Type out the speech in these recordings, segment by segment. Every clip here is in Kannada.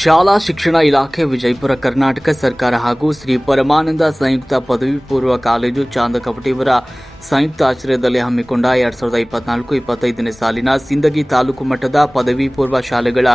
ಶಾಲಾ ಶಿಕ್ಷಣ ಇಲಾಖೆ ವಿಜಯಪುರ, ಕರ್ನಾಟಕ ಸರ್ಕಾರ ಹಾಗೂ ಶ್ರೀ ಪರಮಾನಂದ ಸಂಯುಕ್ತ ಪದವಿ ಪೂರ್ವ ಕಾಲೇಜು ಚಾಂದಕಪಟಿಯವರ ಸಂಯುಕ್ತ ಆಶ್ರಯದಲ್ಲಿ ಹಮ್ಮಿಕೊಂಡ ಎರಡ್ ಸಾವಿರದ ಇಪ್ಪತ್ನಾಲ್ಕು ಇಪ್ಪತ್ತೈದನೇ ಸಾಲಿನ ಸಿಂದಗಿ ತಾಲೂಕು ಮಟ್ಟದ ಪದವಿ ಪೂರ್ವ ಶಾಲೆಗಳ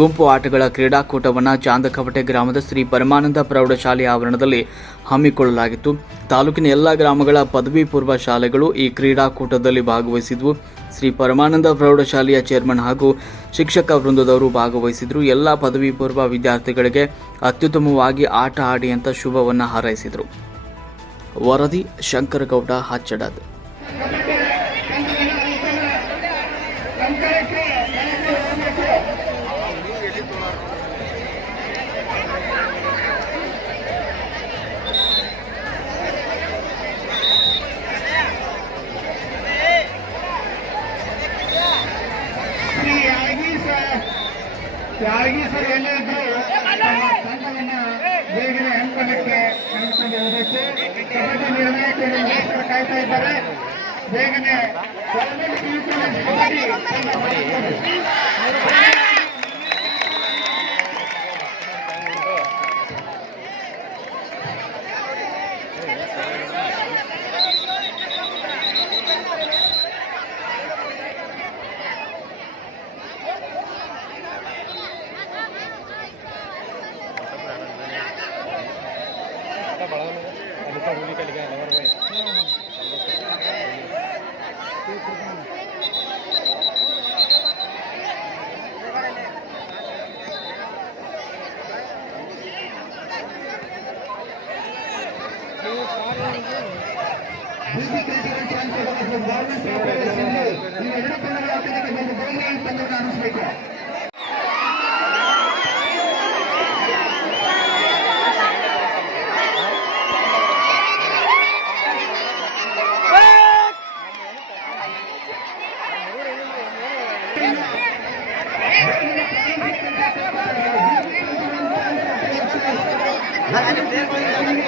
ಗುಂಪು ಆಟಗಳ ಕ್ರೀಡಾಕೂಟವನ್ನು ಚಾಂದಕಪಟೆ ಗ್ರಾಮದ ಶ್ರೀ ಪರಮಾನಂದ ಪ್ರೌಢಶಾಲೆ ಆವರಣದಲ್ಲಿ ಹಮ್ಮಿಕೊಳ್ಳಲಾಗಿತ್ತು. ತಾಲೂಕಿನ ಎಲ್ಲ ಗ್ರಾಮಗಳ ಪದವಿ ಪೂರ್ವ ಶಾಲೆಗಳು ಈ ಕ್ರೀಡಾಕೂಟದಲ್ಲಿ ಭಾಗವಹಿಸಿದ್ವು. ಶ್ರೀ ಪರಮಾನಂದ ಪ್ರೌಢಶಾಲೆಯ ಚೇರ್ಮನ್ ಹಾಗೂ ಶಿಕ್ಷಕ ವೃಂದದವರು ಭಾಗವಹಿಸಿದ್ರು. ಎಲ್ಲ ಪದವಿ ಪೂರ್ವ ವಿದ್ಯಾರ್ಥಿಗಳಿಗೆ ಅತ್ಯುತ್ತಮವಾಗಿ ಆಟ ಆಡಿ ಅಂತ ಶುಭವನ್ನು ಹಾರೈಸಿದರು. ವರದಿ ಶಂಕರಗೌಡ ಹಚ್ಚಡದ್. ಯಾಳಗಿ ಸರ್ ಎಲ್ಲರಿಗೂ ತಮ್ಮ ತಂಡವನ್ನ ಬೇಗನೆ ಹಂತಕ್ಕೆ ಕರೆಸಿಕೊಂಡು ಹೋಗಬೇಕು. ಕಬಡ್ಡಿ ನಿರ್ಣಾಯಕರು ಮಾತ್ರ ಕಾಯ್ತಾ ಇದ್ದಾರೆ. ಬೇಗನೆ ಗೌರ್ಮೆಂಟ್ ಪಿಯುಸಿ ಕಬಡ್ಡಿ ತಂಡ ಮಾಡಿಕೊಂಡು. ಬಿಸಿ ಕ್ರೀಡೆಗಳ ಚಾಂಪಿಯನ್ಗಳು ಗೌರ್ಮೆಂಟ್ ಪಿಯುಸಿ ಈ ಎರಡು ತಂಡಗಳ ಅತ್ಯಧಿಕ ಒಂದು ಗೌರ್ಮೆಂಟ್ ತಂಡವನ್ನು ಆರಿಸಬೇಕು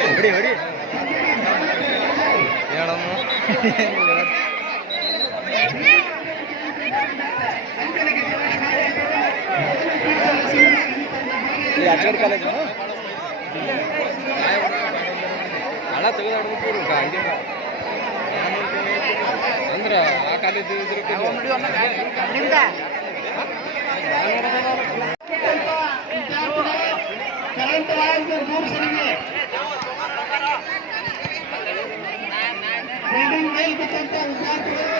ಹೊಡಿ ಹೊಡಿ ಹೇಳಮ್ಮ. ಅಚ್ಚೋಡ್ ಕಾಲೇಜು ಹಣ ತೆಗೆದಾಡ್ಬಿಟ್ಟು ಗಾಡಿ ಅಂದ್ರೆ ಆ ಕಾಲೇಜ್ ಇದ್ರ ಬಿಲ್ಡಿಂಗ್ ಮೇಲ್ ಬಿಟ್ಟಂತ ವಿದ್ಯಾರ್ಥಿಗಳು ಕರೆಂಟ್